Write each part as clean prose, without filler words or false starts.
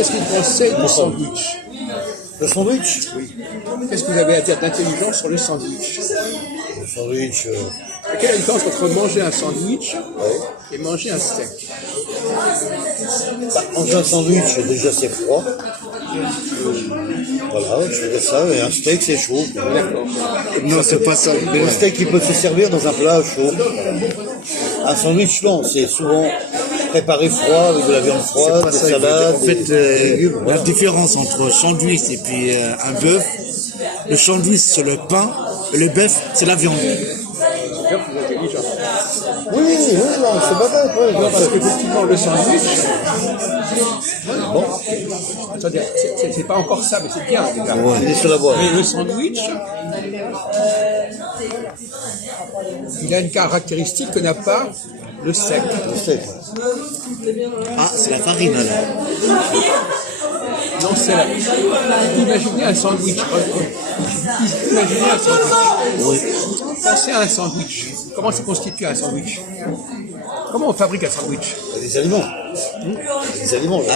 qu'est-ce que vous pensez du sandwich? Le sandwich? Oui. Qu'est-ce que vous avez à dire d'intelligent sur le sandwich? Le sandwich... Quelle est la différence entre manger un sandwich et manger un steak? Bah, manger un sandwich, déjà c'est froid. Voilà, je fais ça, et un steak c'est chaud. D'accord. Non, c'est pas ça. Mais le steak il peut se servir dans un plat chaud. Un sandwich non, c'est souvent préparé froid avec de la viande froide, des salades, En fait, des légumes. la Voilà. différence entre sandwich et puis un bœuf, le sandwich c'est le pain, et le bœuf c'est la viande. C'est bien plus intelligent. Oui, non, c'est pas bête. Ouais, Non, parce qu'effectivement, le sandwich, bon, c'est-à-dire, c'est pas encore ça, mais c'est bien déjà. il est sur la voie. Mais le sandwich, il a une caractéristique que n'a pas le steak. Le steak. Ah, c'est la farine là. Non, c'est là. Imaginez un sandwich. Imaginez un sandwich. Oui. Pensez à un sandwich. Comment se constitue un sandwich? Comment on fabrique un sandwich? Des aliments. Des aliments. Là.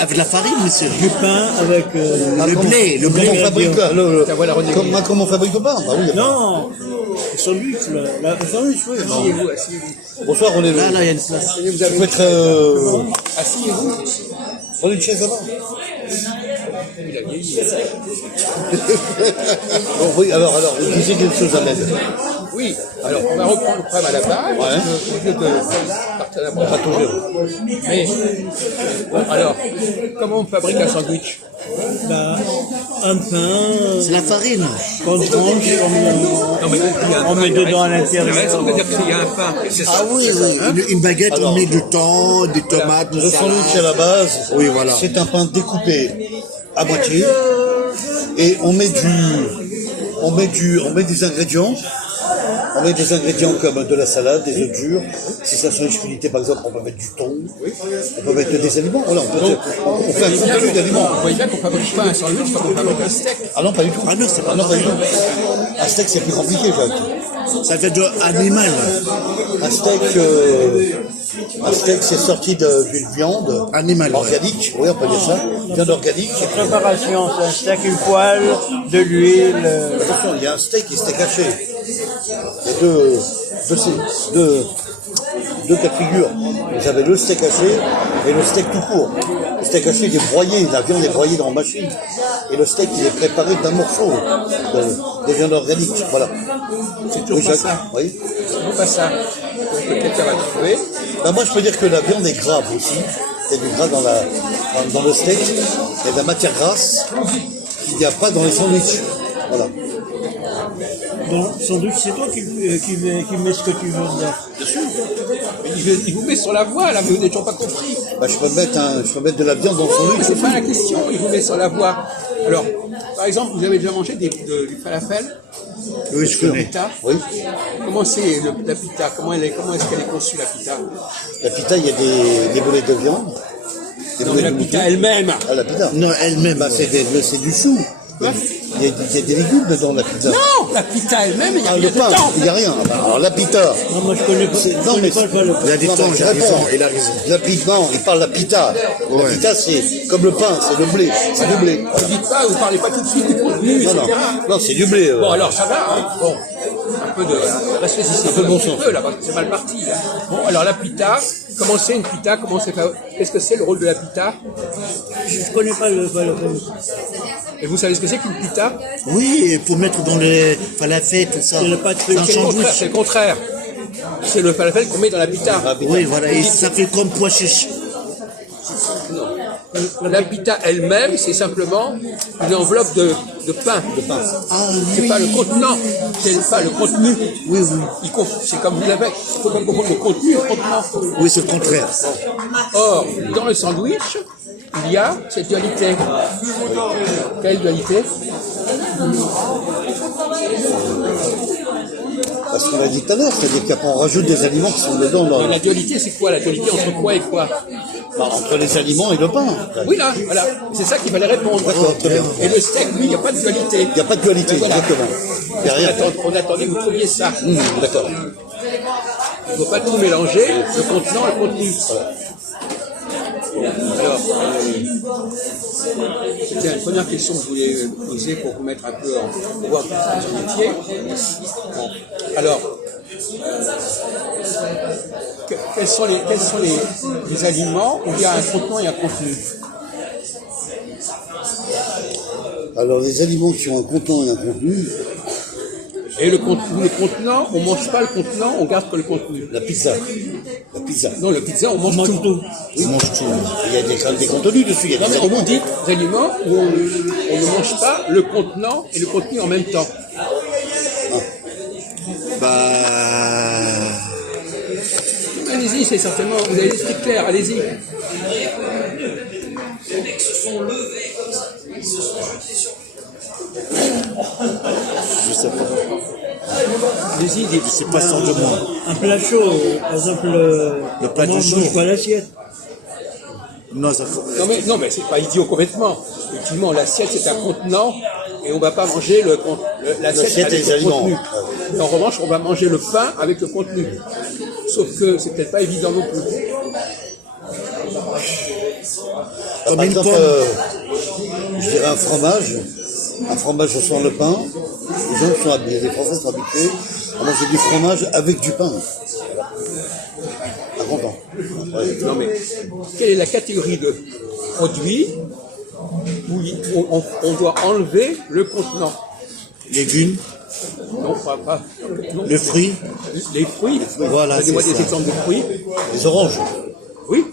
Avec la farine, monsieur. Du pain avec Le blé, le blé. Comment on fabrique Voilà, René. comment on fabrique le pain? Bah oui, non, le sandwich, le sandwich, oui. Asseyez-vous, asseyez-vous. bonsoir René. Là, il y a une place. Asseyez-vous, vous avez Vous être Asseyez-vous. prenez une chaise là-bas. Il a vieilli. Bon, oui, alors, vous disiez quelque chose à l'aide. Oui, alors on va reprendre le problème à la base, Ouais. au lieu de partir d'abord. Mais, bon, alors, comment on fabrique un sandwich? Bah, un pain C'est la farine. qu'on tranche, Non, mais il y a un on pain, met il y a dedans à raison. Il y a l'intérieur. raison de dire qu'il y a un pain. C'est ça. Ah oui, oui. Une baguette, Alors, on met du thon, des tomates, Le sandwich à la base, Oui, voilà. c'est un pain découpé à moitié et on met des ingrédients. On met des ingrédients comme de la salade, des œufs durs. Si c'est un sandwich unité, par exemple, on peut mettre du thon. On peut mettre des aliments. Voilà, on fait un contenu d'aliments. Vous voyez bien qu'on ne fabrique pas un sandwich comme on fabrique un steak. Ah non, pas du tout. Ah non, c'est pas Ah non, pas du tout. Un steak, c'est plus compliqué, Jacques. Ça fait de animal. Un steak, c'est sorti d'une viande Animal, ouais. organique. Oui, on peut dire ça. Viande organique. Préparation, c'est un steak, une poêle, de l'huile. Attention, il y a un steak et steak haché. Il y a deux cas de figure. Vous avez le steak haché et le steak tout court. Le steak haché, il est broyé, la viande est broyée dans la machine. Et le steak, il est préparé d'un morceau de viande organique. Voilà. C'est toujours Oui, pas Jacques. ça. Oui. C'est toujours pas ça. Donc quelqu'un va trouver. Ben, moi, je peux dire que la viande est grave aussi. Il y a du gras dans le steak. Il y a de la matière grasse qu'il n'y a pas dans les sandwichs. Voilà. Donc, sandwich, c'est toi qui mets ce que tu veux dedans. Bien sûr. Mais il vous met sur la voie, là, mais vous n'avez toujours pas compris. Ben, je peux mettre de la viande dans le Mais sandwich. c'est pas la question, il vous met sur la voie. Alors, par exemple, vous avez déjà mangé du falafel? Oui, je connais. Pita? Oui. Comment c'est la pita? Comment est-ce qu'elle est conçue, la pita? La pita, il y a des boulettes de viande. Des Non, mais la boulettes de pita mouton. elle-même. Ah, la pita. Non, elle-même. Bah, c'est du chou. Quoi? Il y a des légumes dedans, la pita. Non, la pita elle-même, il y a Ah, rien le pain, dedans. il n'y a rien. Ah, bah, alors, la pita. Non, moi, je connais pas. Non, mais pas le Il a des non, temps, mais il a réponds. raison, il a raison. La pita, non, il parle de la pita. La Ouais. pita, c'est comme le pain, c'est le blé. C'est du blé. Vous dites pas, vous parlez pas tout de suite du contenu, Non, etc. non, c'est du blé. Bon, alors ça va, hein. Bon, un peu de réfléchissez Un peu de bon petit sens. peu, là, parce que c'est mal parti. Là. Bon, alors la pita, comment c'est une pita? Qu'est-ce que c'est le rôle de la pita? Je connais pas le Et vous savez ce que c'est qu'une pita? Oui, pour mettre dans les falafels, tout ça. C'est le pâte C'est un C'est le contraire, sandwich. c'est le contraire. C'est le falafel qu'on met dans la pita. Oui, voilà, et ça fait comme pois chiche. La pita elle-même, c'est simplement une enveloppe de pain. Ah C'est oui. pas le contenant, c'est pas le contenu. Oui, oui. C'est comme vous l'avez, il faut pas confondre le contenu et le contenant. Oui, c'est le contraire. Or, dans le sandwich, il y a cette dualité. Quelle dualité? Parce qu'on l'a dit tout à l'heure, c'est-à-dire qu'après on rajoute des aliments qui sont dedans. La dualité, c'est quoi? La dualité entre quoi et quoi? Entre les aliments et le pain. Oui, là, voilà. C'est ça qu'il fallait répondre. D'accord, très bien. Et le steak, lui, il n'y a pas de dualité. Il n'y a pas de dualité, Mais voilà. exactement. Il n'y a rien. On attendait que vous trouviez ça. D'accord. Il ne faut pas tout mélanger, le contenant et le contenu. Alors, c'était la première question que je voulais poser pour vous mettre un peu en voir son métier. Bon. Alors, quels sont les aliments où il y a un contenant et un contenu? Alors, les aliments qui ont un contenant et un contenu, Et le contenant, on mange pas le contenant, on garde que le contenu. la pizza. La pizza. Non, le pizza, on mange tout. Oui. On mange tout. Il y a des contenus dessus, il y a Non, des mais aliments. on dit des aliments où on ne mange pas le contenant et le contenu en même temps. Bah, Allez-y, c'est certainement, vous avez l'esprit clair, allez-y. je sais pas. Allez-y, dites. C'est pas sans de moi. Un plat chaud, par exemple, Le plat du on jour. mange pas l'assiette. Non, ça. Non, mais c'est pas idiot complètement. Effectivement, l'assiette, c'est un contenant et on va pas manger l'assiette L'assiette et avec les le aliments. contenu. Et en revanche, on va manger le pain avec le contenu. Sauf que c'est peut-être pas évident non plus. Comme Par une exemple, pomme. je dirais un fromage sans le pain. Les gens sont habitués, les Français sont habitués à manger du fromage avec du pain. Pas content. Ouais. Non, mais quelle est la catégorie de produits où on doit enlever le contenant? Légumes, Non, pas. Non. le fruit. Les fruits. Voilà, Donnez-moi c'est des ça. exemples de fruits. Les oranges, Oui.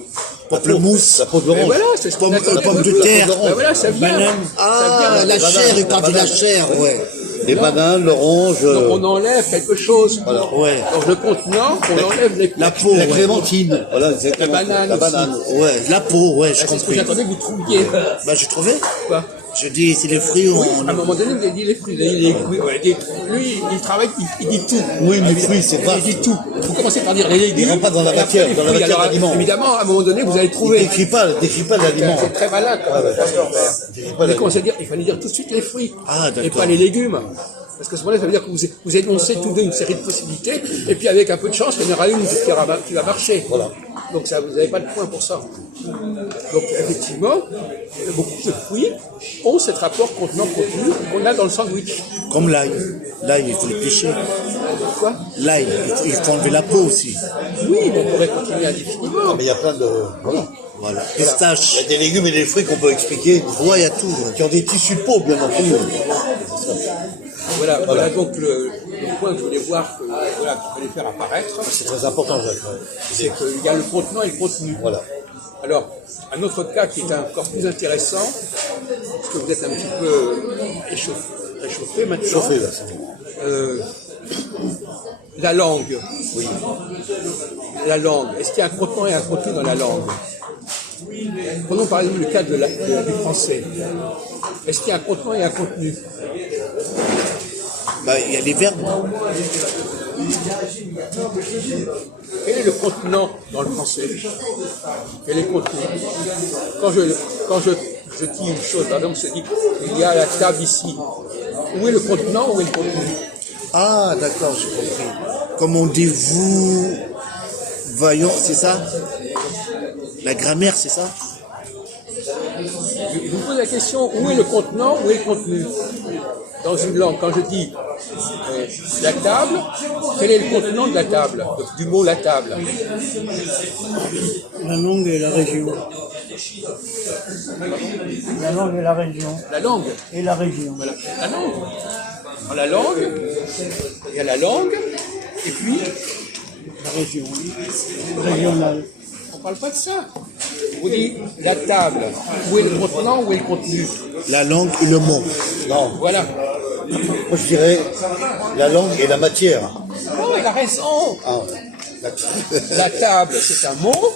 Pamplemousse. la peau Et d'orange. voilà, c'est ce qu'on Pomme- attend. la pomme de Ben terre. voilà, ça vient. Banane. Ah, la chair, il parle de la chair, ouais. Les bananes, l'orange, Donc on enlève quelque chose. Ouais. Dans le contenant, on enlève La peau, la ouais. clémentine. Voilà, exactement. La banane La aussi. banane. Ouais, la peau, ouais, je C'est ce que comprends. j'attendais que vous trouviez. Bah, j'ai trouvé. Quoi. Je dis, c'est les fruits, Oui, on. à un moment donné, vous avez dit les fruits. Vous avez dit les fruits. Ouais, lui, il travaille, il dit tout. Oui, mais les fruits, c'est vaste. Il dit tout. Vous commencez par dire les légumes. Il rentre pas dans la et après matière, les dans la fruits. matière Alors, d'aliments. évidemment, à un moment donné, vous allez trouver. Décris pas l'aliment. C'est très malin. Quand même. Décris pas Il l'aliment. commence à dire, il fallait dire tout de suite les fruits. Ah, d'accord. Et pas les légumes. Parce que à ce moment-là, ça veut dire que vous énoncez tous deux une série de possibilités, et puis avec un peu de chance, il y en aura une qui va marcher. Voilà. Donc ça, vous n'avez pas de point pour ça. Donc effectivement, beaucoup de fruits ont cet rapport contenant-contenu qu'on a dans le sandwich. Comme l'ail. L'ail, il faut le picher. Quoi? L'ail, il faut enlever la peau aussi. Oui, mais on pourrait continuer indéfiniment. Mais il y a plein de. Voilà. Voilà. Il y Pistache. a des légumes et des fruits qu'on peut expliquer, Ouais, il y a tout. Ouais. qui ont des tissus de peau, bien entendu. Voilà donc le point que je voulais voir qu'il fallait faire apparaître, C'est très important, Jacques. c'est qu'il y a le contenant et le contenu. Voilà. Alors, un autre cas qui est encore plus intéressant, parce que vous êtes un petit peu réchauffé maintenant. Chauffé, là, c'est bon. La langue. Oui. La langue. Est-ce qu'il y a un contenant et un contenu dans la langue? Prenons par exemple le cas du français. Est-ce qu'il y a un contenant et un contenu? Bah, il y a les verbes. Quel est le contenant dans le français? Quel est le contenu? Quand je dis une chose, par exemple, je dis il y a la table ici. Où est le contenant, où est le contenu? Ah, d'accord, j'ai compris. Comme on dit vous, voyons, c'est ça? La grammaire, c'est ça? Je vous pose la question, où est le contenant, où est le contenu? Dans une langue, quand je dis la table, quel est le contenant de la table? Du mot la table. La langue et la région. La langue et la région. La langue. Et la région. Voilà, la langue. Dans la langue, il y a la langue, et puis, La région. Régionale. on ne parle pas de ça. On dit la table, où est le contenant, où est le contenu? La langue et le mot. Non, Voilà. moi je dirais la langue et la matière. Oh, il a raison. Ah, La table, c'est un mot,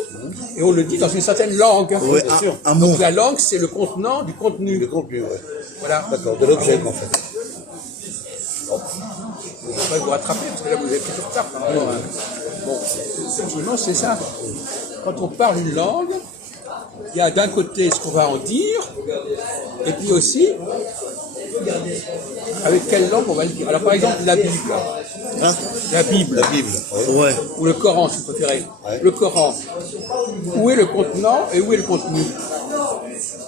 et on le dit dans une certaine langue. Ouais, bien sûr. un mot. Donc la langue, c'est le contenant du contenu. le contenu, ouais. Voilà. D'accord, de l'objet en fait. Je ne vais pas vous rattraper, parce que là, vous avez pris du retard par rapport à... Bon, effectivement, c'est ça. Quand on parle une langue, il y a d'un côté ce qu'on va en dire, et puis aussi, avec quelle langue on va le dire. Alors, par exemple, la Bible. Hein? La Bible. La Bible. Ouais. Ouais. Ou le Coran, si vous préférez. Ouais. Le Coran. Où est le contenant et où est le contenu?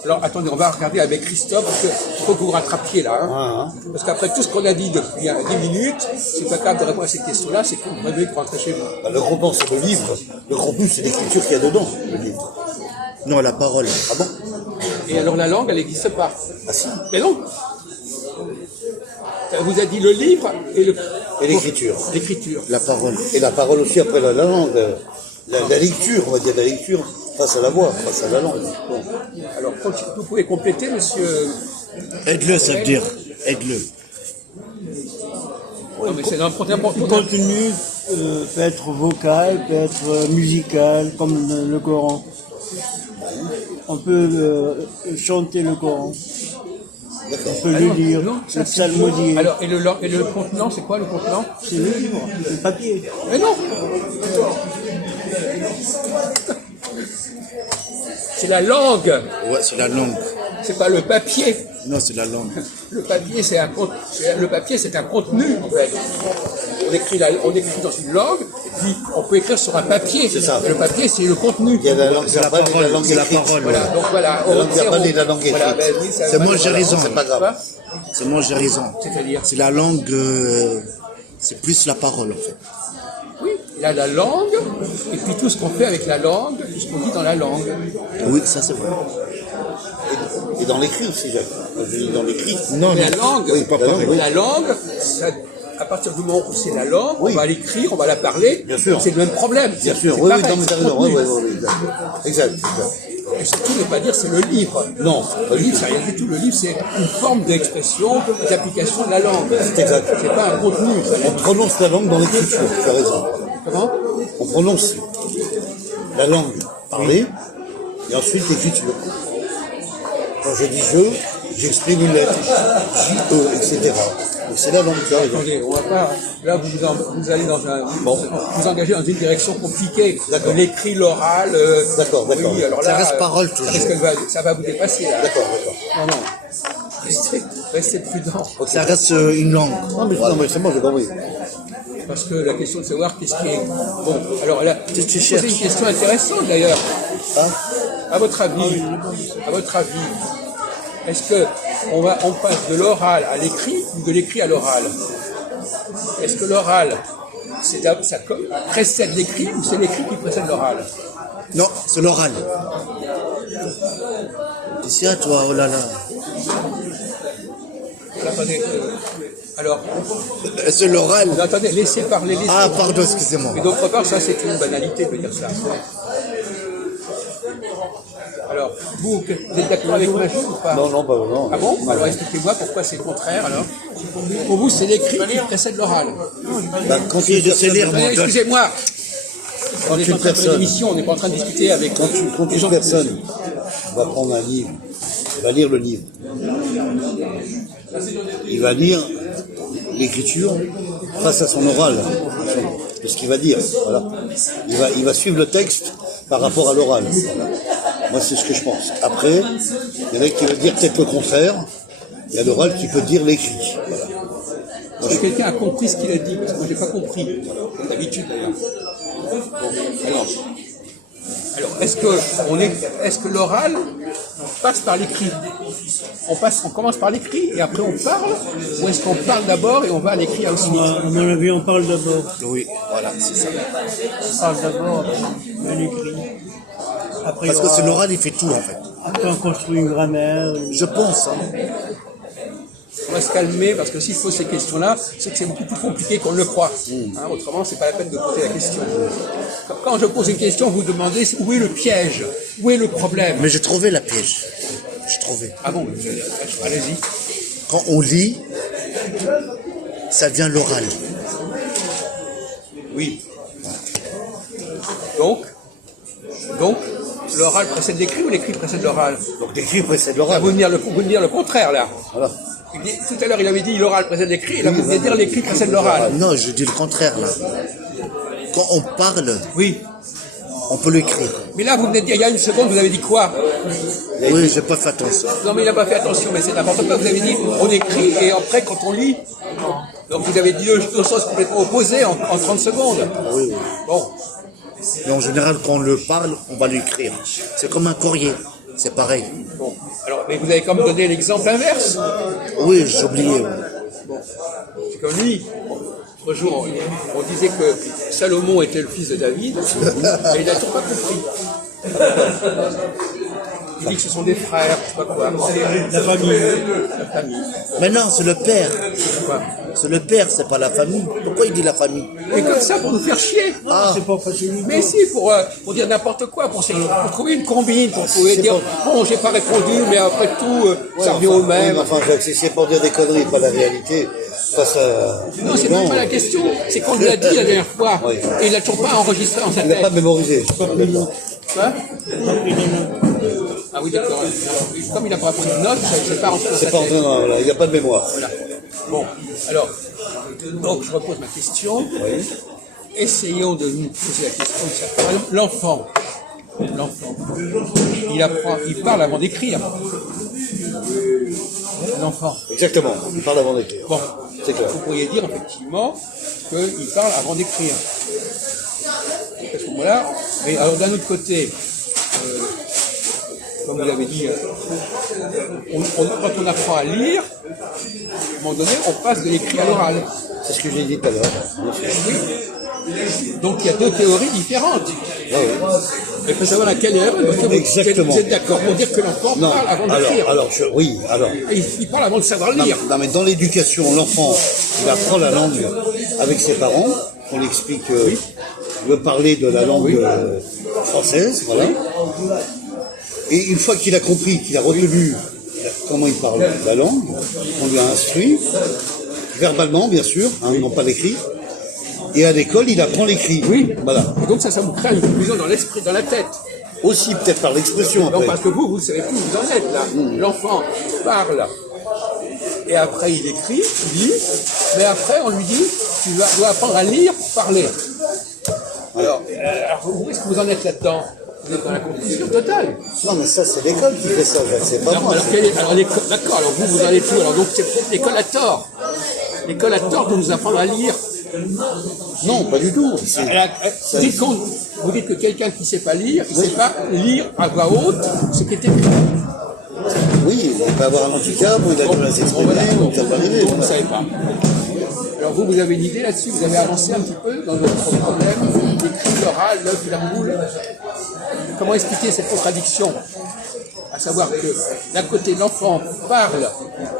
Alors, attendez, on va regarder avec Christophe, parce qu'il faut que vous vous rattrapiez là. Hein. Parce qu'après tout ce qu'on a dit depuis 10 minutes, c'est pas capable de répondre à cette question-là, c'est que vous devez rentrer chez vous. Bah, le contenant, c'est le livre. Le contenu, c'est l'écriture qu'il y a dedans, le livre. Non, la parole. Ah bon? Et alors, la langue, elle n'existe pas. Ah si. Mais non. Ça vous a dit le livre et le... Et l'écriture. L'écriture. La parole. Et la parole aussi après la langue. La lecture, on va dire la lecture, face à la voix, face à la langue. Bon. Alors, vous pouvez compléter, monsieur... Aide-le, ça veut dire. Aide-le. Non, mais c'est n'importe Le contenu peut être vocal, peut être musical, comme le Coran. On peut chanter le Coran. On peut le lire, le psalmodier. Alors, et le contenant, c'est quoi le contenant? C'est le livre, le papier. Mais non. C'est la langue, Ouais, c'est la langue. c'est pas le papier. Non, c'est la langue. Le papier, c'est un contenu, en fait. On écrit dans une langue, et puis on peut écrire sur un papier. C'est ça. Et le papier, c'est le contenu. Il y a la langue C'est la verbale et la parole, langue c'est la écrite. parole. Voilà, donc voilà. La langue verbale et la langue Voilà, écrite. ben oui, ça C'est va. moi, j'ai raison. C'est pas grave. C'est moi, j'ai raison. C'est-à-dire, C'est la langue, c'est plus la parole, en fait. oui, il y a la langue, et puis tout ce qu'on fait avec la langue, tout ce qu'on dit dans la langue. Oui, ça c'est vrai. Et dans l'écrit aussi, Jacques. Je dis dans l'écrit. Non, La langue, Oui, pas pareil. la langue, ça, à partir du moment où c'est la langue, Oui. on va l'écrire, on va la parler. Bien sûr. C'est le même problème. Bien sûr, C'est oui, pareil, non, mais c'est t'as raison. contenu. Oui, exact. Et surtout ne pas dire c'est le livre. Non, Le livre, c'est rien du tout. Le livre, c'est une forme d'expression, d'application de la langue. c'est exact. C'est pas un contenu. On prononce la langue dans l'écriture, tu as raison. Comment? On prononce la langue parlée et ensuite l'écriture. Quand je dis j'exprime une lettre, J-E, etc. Donc c'est la langue, tu as raison. Attendez, on va pas. Là, vous allez dans un. Vous engagez dans une direction compliquée. D'accord. L'écrit, l'oral. D'accord. Oui, alors là, Ça reste parole, ça toujours. risque ça va vous dépasser, là. D'accord. Non, non. Restez prudent. Ça reste une langue. Non, mais c'est moi, j'ai compris. Parce que la question de savoir qu'est-ce qui est. Bon, alors là, Qu'est-ce que tu c'est cherches? une question intéressante d'ailleurs. Hein? À votre avis, est-ce que on passe de l'oral à l'écrit ou de l'écrit à l'oral? Est-ce que l'oral, ça précède l'écrit ou c'est l'écrit qui précède l'oral? Non, c'est l'oral. C'est à toi, oh là là. Attendez, alors, C'est l'oral. attendez, laissez parler. Ah, pardon, excusez-moi. Et d'autre part, ça c'est une banalité de dire ça. Alors, vous êtes d'accord avec ma chose ou pas? Non, non. Ah bon? Alors expliquez-moi pourquoi c'est le contraire alors. Pour vous, c'est l'écrit qui précède l'oral. Bah, quand Si je sais lire, moi, Excusez-moi. On est en train de faire personne- une émission, on n'est pas en train de discuter avec Quand les une gens. personne va prendre un livre, va lire le livre, il va lire l'écriture face à son oral, de ce qu'il va dire. Voilà. Il va suivre le texte par rapport à l'oral. Voilà. Moi, c'est ce que je pense. Après, il y en a qui veulent dire peut-être le contraire. Il y a l'oral qui peut dire l'écrit. Voilà. Est-ce que quelqu'un a compris ce qu'il a dit? Parce que moi, j'ai pas compris. Comme d'habitude, d'ailleurs. Bon, alors, est-ce que l'oral passe par l'écrit? On commence par l'écrit et après on parle? Ou est-ce qu'on parle d'abord et on va à l'écrit ensuite? À mon avis, on parle d'abord. Oui, voilà, c'est ça. On parle d'abord, on écrit. Après, Parce il y que aura- c'est l'oral, il fait tout, en fait. Après, on construit une grammaire. Je pense, hein. On va se calmer parce que s'il faut ces questions-là, c'est que c'est beaucoup plus compliqué qu'on ne le croit. Hein, autrement, c'est pas la peine de poser la question. Quand je pose une question, vous demandez où est le piège, où est le problème. Mais j'ai trouvé la piège. J'ai trouvé. Ah bon, allez-y. Quand on lit, ça devient l'oral. Oui. Donc, l'oral précède l'écrit ou l'écrit précède l'oral? Donc l'écrit précède Ah, l'oral. vous venez dire le contraire là. Voilà. Tout à l'heure, il avait dit l'oral précède l'écrit, et là, vous venez dire l'écrit précède l'oral. Non, je dis le contraire, là. Quand on parle, Oui. on peut l'écrire. Mais là, vous venez de dire, il y a une seconde, vous avez dit quoi? Oui, j'ai pas fait attention. Non, mais il n'a pas fait attention, mais c'est n'importe quoi. Vous avez dit, on écrit, et après, quand on lit. Donc vous avez dit deux choses complètement opposées en 30 secondes. Oui, oui. Bon, Mais en général, quand on le parle, on va l'écrire. C'est comme un courrier. C'est pareil. bon. Alors, mais vous avez quand même donné l'exemple inverse. Oui, j'ai oublié. C'est comme lui. L'autre jour, on disait que Salomon était le fils de David, et il n'a toujours pas compris. Il dit que ce sont des frères, je sais pas quoi. La famille. La famille. Mais non, c'est le père. Quoi. C'est le père, c'est pas la famille. Pourquoi il dit la famille? Et comme ça, pour nous faire chier. C'est pas facile. Mais si, pour dire n'importe quoi, pour trouver une combine, pour pouvoir dire, bon, j'ai pas répondu, mais après tout, ça revient au même. Oui, enfin, Jacques, si c'est pour dire des conneries, pas la réalité, face à... Non, c'est même pas la question, c'est qu'on lui a dit la dernière fois, Oui. et il l'a toujours pas enregistré en sa Il n'a tête. pas mémorisé. Quoi Ah oui, d'accord. Comme il n'a pas pris de notes, c'est pas rentré dans sa C'est pas tête. entraînant, voilà, il n'y a pas de mémoire. Voilà. Bon, alors, donc je repose ma question. Essayons de nous poser la question de ça. L'enfant, il parle avant d'écrire. L'enfant. Exactement, il parle avant d'écrire. Bon, C'est clair. vous pourriez dire effectivement qu'il parle avant d'écrire. À ce moment-là, mais alors d'un autre côté, comme vous l'avez dit, quand on apprend à lire, à un moment donné, on passe de l'écrit à l'oral. C'est ce que j'ai dit tout à l'heure. bien sûr. Donc il y a deux théories différentes. Ah oui. Il faut savoir laquelle est la bonne, parce que Exactement. vous êtes d'accord pour dire que l'enfant Non, parle avant d'écrire. oui, alors. Et il parle avant de savoir lire. Non, mais dans l'éducation, l'enfant, il apprend la langue avec ses parents. On lui explique il veut parler de la langue française, voilà. Et une fois qu'il a compris, qu'il a retenu comment il parle la langue, on lui a instruit, verbalement bien sûr, non pas l'écrit. Et à l'école, il apprend l'écrit. Oui. Voilà. Et donc ça vous crée une confusion dans l'esprit, dans la tête. Aussi peut-être par l'expression Donc après. parce que vous ne savez plus où vous en êtes là. L'enfant parle. Et après il écrit, il lit, mais après on lui dit, tu dois apprendre à lire pour parler. Alors, où est-ce que vous en êtes là-dedans? Vous êtes dans la confusion totale. Non, mais ça, c'est l'école qui fait ça, Jacques, c'est pas Alors, moi. alors l'école, d'accord, alors vous en êtes où? Alors donc c'est peut-être l'école a tort. L'école a tort de nous apprendre à lire. Non, pas du tout. Vous dites que quelqu'un qui ne sait pas lire, il ne sait pas lire à voix haute ce qui est écrit. Oui, il peut avoir un handicap, ou il a du mal à s'exprimer, ou ça peut arriver. Vous ne savez pas. Alors vous avez une idée là-dessus, vous avez avancé un petit peu dans votre problème, l'écrit, l'oral, l'œuf, la moule. Comment expliquer cette contradiction? À savoir que d'un côté l'enfant parle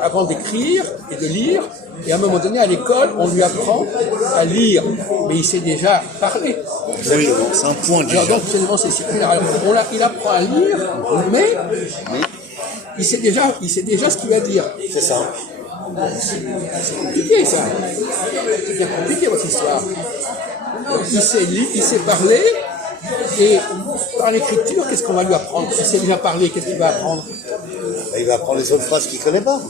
avant d'écrire et de lire, et à un moment donné à l'école on lui apprend à lire, mais il sait déjà parler. Oui, c'est un point déjà. Alors donc finalement c'est circulaire. Alors, il apprend à lire, mais il sait déjà ce qu'il va dire. C'est ça. C'est compliqué ça. C'est bien compliqué votre histoire. Donc, il sait lire, il sait parler, et par l'écriture, qu'est-ce qu'on va lui apprendre? S'il sait déjà parler, qu'est-ce qu'il va apprendre? Il va apprendre les autres phrases qu'il ne connaît pas.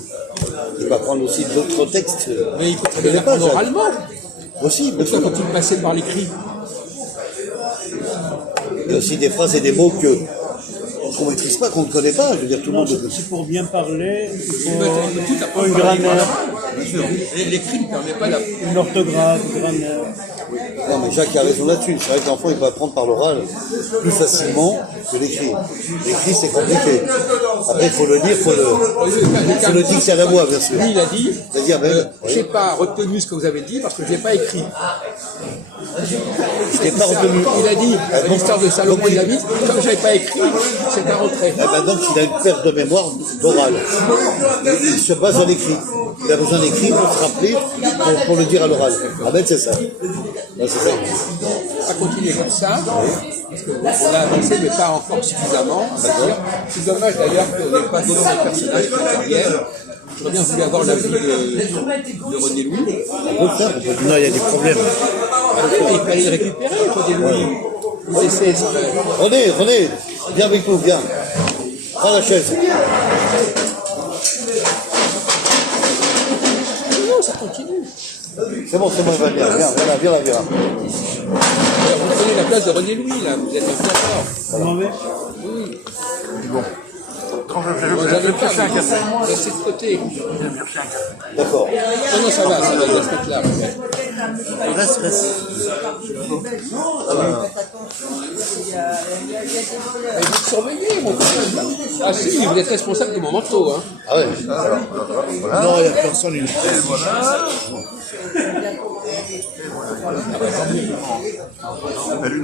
Il va apprendre aussi d'autres textes. Mais il peut très bien l'apprendre oralement. Aussi, bien sûr. Pourquoi faut-il passer par l'écrit? Il y a aussi des phrases et des mots qu'on ne maîtrise pas, qu'on ne connaît pas. Je veux dire, tout le monde. C'est pour bien parler, il Tout faut apprendre une par grammaire, Bien sûr. L'écrit ne permet pas d'aprendre. une orthographe, une grammaire. Non, mais Jacques a raison là-dessus. C'est vrai que l'enfant, il peut apprendre par l'oral plus facilement que l'écrit. L'écrit, c'est compliqué. Après, il faut le lire, il faut le dicter à la voix, bien sûr. Lui, il a dit, C'est-à-dire, je n'ai pas retenu ce que vous avez dit parce que je ne l'ai pas écrit. je n'ai pas retenu. Il a dit, Ah, bon. l'histoire de Salomon, Donc, il a dit, comme je n'avais pas écrit, c'est pas rentré. Eh ben donc, il a une perte de mémoire d'oral. Il se base à l'écrit. Il a besoin d'écrit pour se rappeler, pour le dire à l'oral. Ah ben, c'est ça. Ben, c'est ça. On va continuer comme ça, parce qu'on a avancé, mais pas encore suffisamment. C'est dommage d'ailleurs qu'on n'ait pas d'autres personnages qui interviennent. J'aurais bien voulu avoir l'avis de René Louis. On peut le faire, on peut le faire. Non, il y a des problèmes. Il fallait le récupérer, René Louis. Vous essayez, René, viens avec nous, viens. Prends la chaise. non, ça continue. C'est bon, il va bien. Viens là. Alors, vous prenez la place de René Louis, là, vous êtes un peu d'accord. Vous m'en avez Oui. quand je Vous vais allez me pas, chercher un café. restez de côté. Je vais me chercher un café. D'accord. Non, non, ça va, restez là. Reste, reste. Mais vous surveillez, mon frère. Ah si, vous êtes responsable de mon manteau. Hein. Ah ouais. Non, il n'y a personne.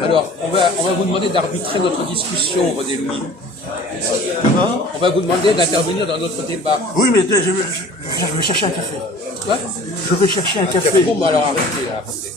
Alors, on va vous demander d'arbitrer notre discussion, René Louis. On va vous demander d'intervenir dans notre débat. Oui, mais je vais chercher un café. Quoi Je vais chercher un café. Bon, bah alors arrêtez, arrêtez.